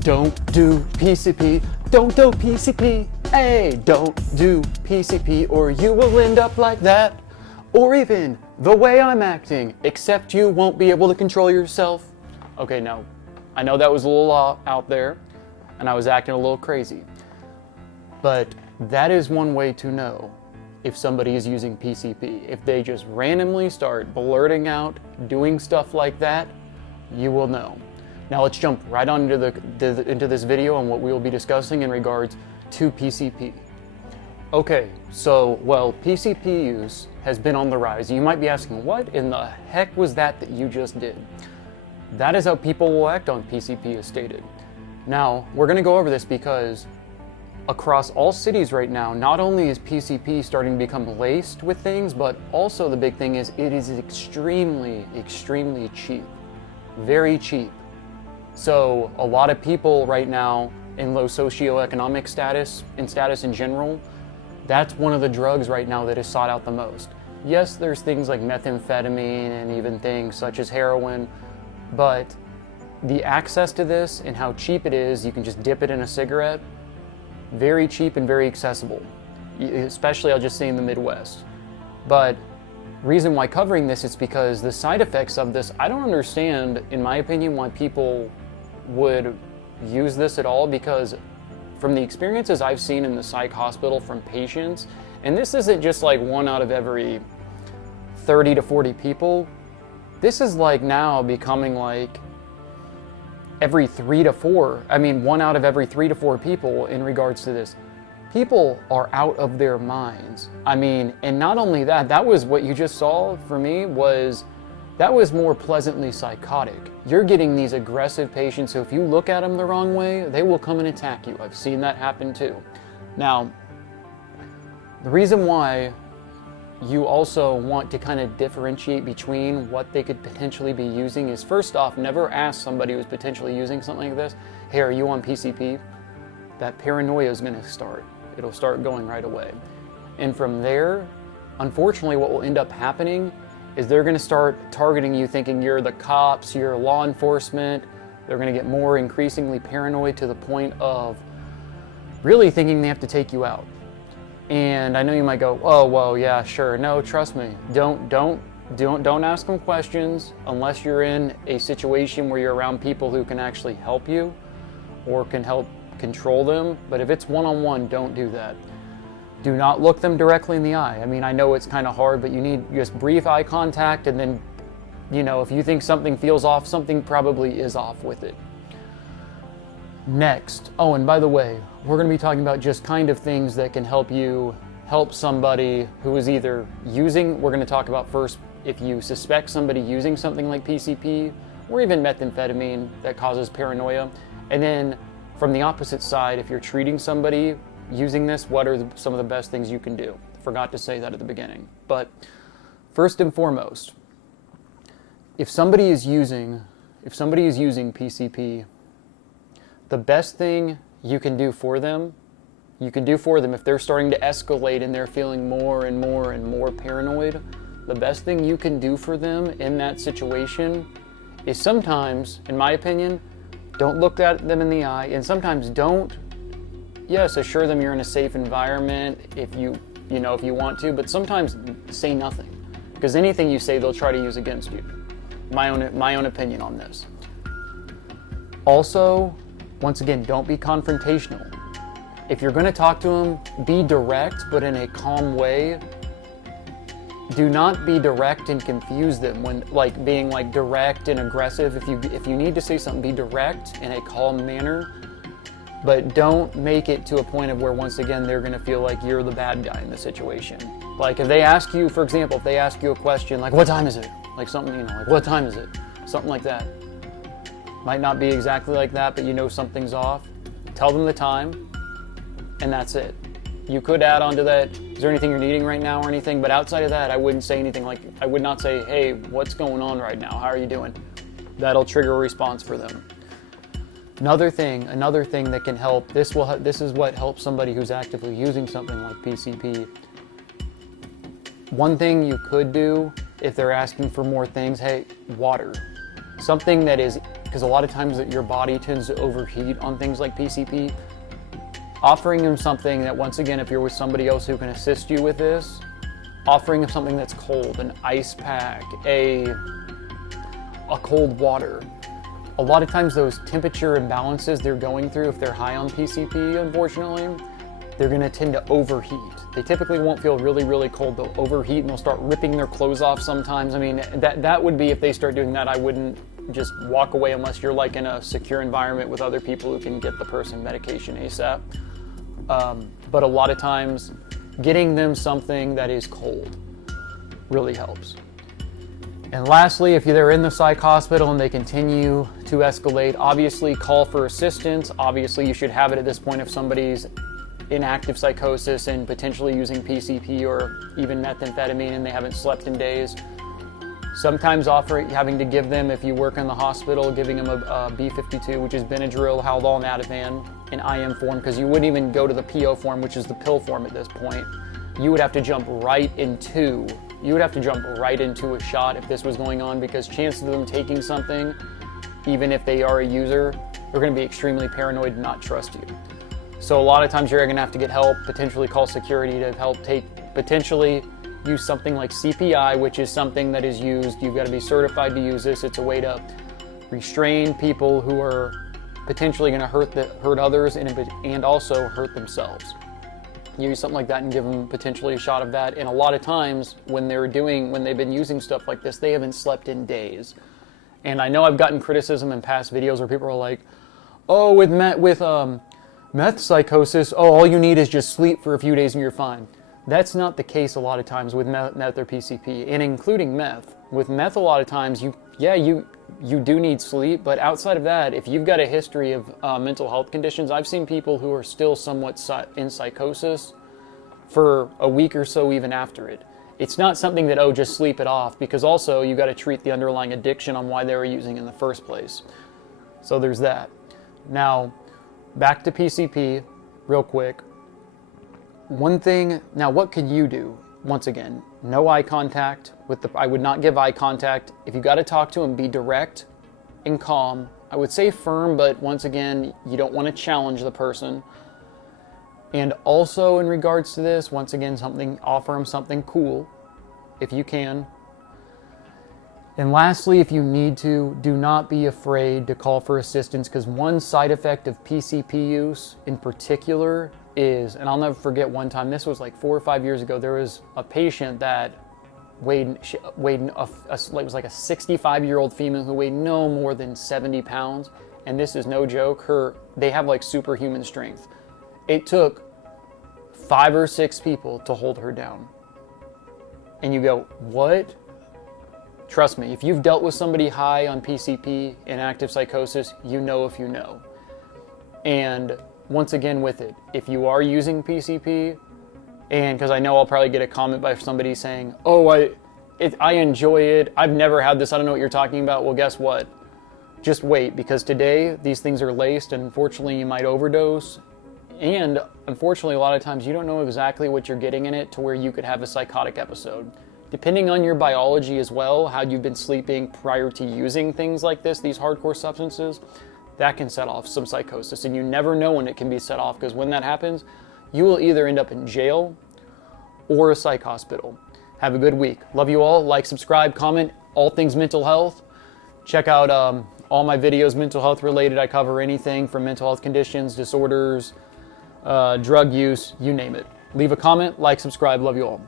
Don't do PCP, don't do PCP, hey, don't do PCP or you will end up like that. Or even the way I'm acting, except you won't be able to control yourself. Okay, no, I know that was a little out there and I was acting a little crazy. But that is one way to know if somebody is using PCP. If they just randomly start blurting out, doing stuff like that, you will know. Now let's jump right on into this video and what we will be discussing in regards to PCP. Okay, so, well, PCP use has been on the rise. You might be asking, what in the heck was that you just did? That is how people will act on PCP as stated. Now, we're going to go over this because across all cities right now, not only is PCP starting to become laced with things, but also the big thing is it is extremely, extremely cheap. Very cheap. So a lot of people right now in low socioeconomic status and status in general, that's one of the drugs right now that is sought out the most. Yes, there's things like methamphetamine and even things such as heroin, but the access to this and how cheap it is, you can just dip it in a cigarette, very cheap and very accessible, especially I'll just say in the Midwest. But reason why covering this is because the side effects of this, I don't understand, in my opinion, why people would use this at all, because from the experiences I've seen in the psych hospital from patients, and this isn't just like 1 out of every 30 to 40 people, this is like now becoming like every 3 to 4, 1 out of every 3 to 4 people in regards to this. People are out of their minds. And not only that, that was what you just saw for me that was more pleasantly psychotic. You're getting these aggressive patients, so if you look at them the wrong way, they will come and attack you. I've seen that happen too. Now, the reason why you also want to kind of differentiate between what they could potentially be using is, first off, never ask somebody who's potentially using something like this, hey, are you on PCP? That paranoia is going to start. It'll start going right away. And from there, unfortunately, what will end up happening is they're going to start targeting you, thinking you're the cops, you're law enforcement. They're going to get more increasingly paranoid to the point of really thinking they have to take you out. And I know you might go, oh, well, yeah, sure. No, trust me. Don't ask them questions unless you're in a situation where you're around people who can actually help you or can help control them. But if it's one-on-one, don't do that. Do not look them directly in the eye. I know it's kind of hard, but you need just brief eye contact, and then, if you think something feels off, something probably is off with it. Next, oh, and by the way, we're going to be talking about just kind of things that can help you help somebody who is either using, we're going to talk about first if you suspect somebody using something like PCP or even methamphetamine that causes paranoia. And then from the opposite side, if you're treating somebody using this, what are some of the best things you can do? Forgot to say that at the beginning. But first and foremost, if somebody is using PCP, the best thing you can do for them if they're starting to escalate and they're feeling more and more and more paranoid, the best thing you can do for them in that situation is sometimes, in my opinion, don't look at them in the eye, and sometimes yes, assure them you're in a safe environment if you want to, but sometimes say nothing, because anything you say they'll try to use against you. My own opinion on this. Also, once again, don't be confrontational. If you're going to talk to them, be direct, but in a calm way. Do not be direct and confuse them when being direct and aggressive. If you need to say something, be direct in a calm manner. But don't make it to a point of where, once again, they're going to feel like you're the bad guy in the situation. Like if they ask you, for example, if they ask you a question like, what time is it? Like something, like what time is it? Something like that. Might not be exactly like that, but something's off. Tell them the time, and that's it. You could add on to that, is there anything you're needing right now or anything? But outside of that, I wouldn't say anything I would not say, hey, what's going on right now? How are you doing? That'll trigger a response for them. Another thing that can help, this is what helps somebody who's actively using something like PCP. One thing you could do if they're asking for more things, hey, water. Something that is because a lot of times that your body tends to overheat on things like PCP. Offering them something that, once again, if you're with somebody else who can assist you with this, offering them something that's cold, an ice pack, a cold water. A lot of times those temperature imbalances they're going through, if they're high on PCP, unfortunately, they're going to tend to overheat. They typically won't feel really, really cold. They'll overheat and they'll start ripping their clothes off sometimes. I mean, that would be, if they start doing that, I wouldn't just walk away unless you're like in a secure environment with other people who can get the person medication ASAP. But a lot of times, getting them something that is cold really helps. And lastly, if they're in the psych hospital and they continue to escalate, obviously call for assistance. Obviously, you should have it at this point if somebody's in active psychosis and potentially using PCP or even methamphetamine and they haven't slept in days. Sometimes having to give them, if you work in the hospital, giving them a B52, which is Benadryl, Haldol, and Ativan in IM form, because you wouldn't even go to the PO form, which is the pill form at this point. You would have to jump right into a shot if this was going on, because chances of them taking something, even if they are a user, they're going to be extremely paranoid and not trust you. So a lot of times you're going to have to get help, potentially call security to help potentially use something like CPI, which is something that is used. You've got to be certified to use this. It's a way to restrain people who are potentially going to hurt others and also hurt themselves. You use something like that and give them potentially a shot of that. And a lot of times when they've been using stuff like this, they haven't slept in days. And I know I've gotten criticism in past videos where people are like, oh, with meth psychosis, oh, all you need is just sleep for a few days and you're fine. That's not the case a lot of times with meth or PCP, and including meth. With meth, a lot of times, you do need sleep, but outside of that, if you've got a history of mental health conditions, I've seen people who are still somewhat in psychosis for a week or so even after it. It's not something that, oh, just sleep it off, because also you got to treat the underlying addiction on why they were using in the first place. So there's that. Now, back to PCP, real quick. One thing, now what could you do? Once again, no eye contact. I would not give eye contact. If you got to talk to them, be direct and calm. I would say firm, but once again, you don't want to challenge the person. And also in regards to this, once again, offer them something cool, if you can. And lastly, if you need to, do not be afraid to call for assistance, because one side effect of PCP use in particular is, and I'll never forget one time, this was like 4 or 5 years ago, there was a patient that it was like a 65-year-old female who weighed no more than 70 pounds. And this is no joke, they have like superhuman strength. It took 5 or 6 people to hold her down. And you go, what? Trust me, if you've dealt with somebody high on PCP in active psychosis, you know if you know. And once again with it, if you are using PCP, and because I know I'll probably get a comment by somebody saying, oh, I enjoy it, I've never had this, I don't know what you're talking about. Well, guess what? Just wait, because today these things are laced and unfortunately you might overdose. And unfortunately, a lot of times you don't know exactly what you're getting in it to where you could have a psychotic episode. Depending on your biology as well, how you've been sleeping prior to using things like this, these hardcore substances, that can set off some psychosis. And you never know when it can be set off, because when that happens, you will either end up in jail or a psych hospital. Have a good week. Love you all. Like, subscribe, comment, all things mental health. Check out all my videos, mental health related. I cover anything from mental health conditions, disorders, drug use, you name it. Leave a comment, like, subscribe. Love you all.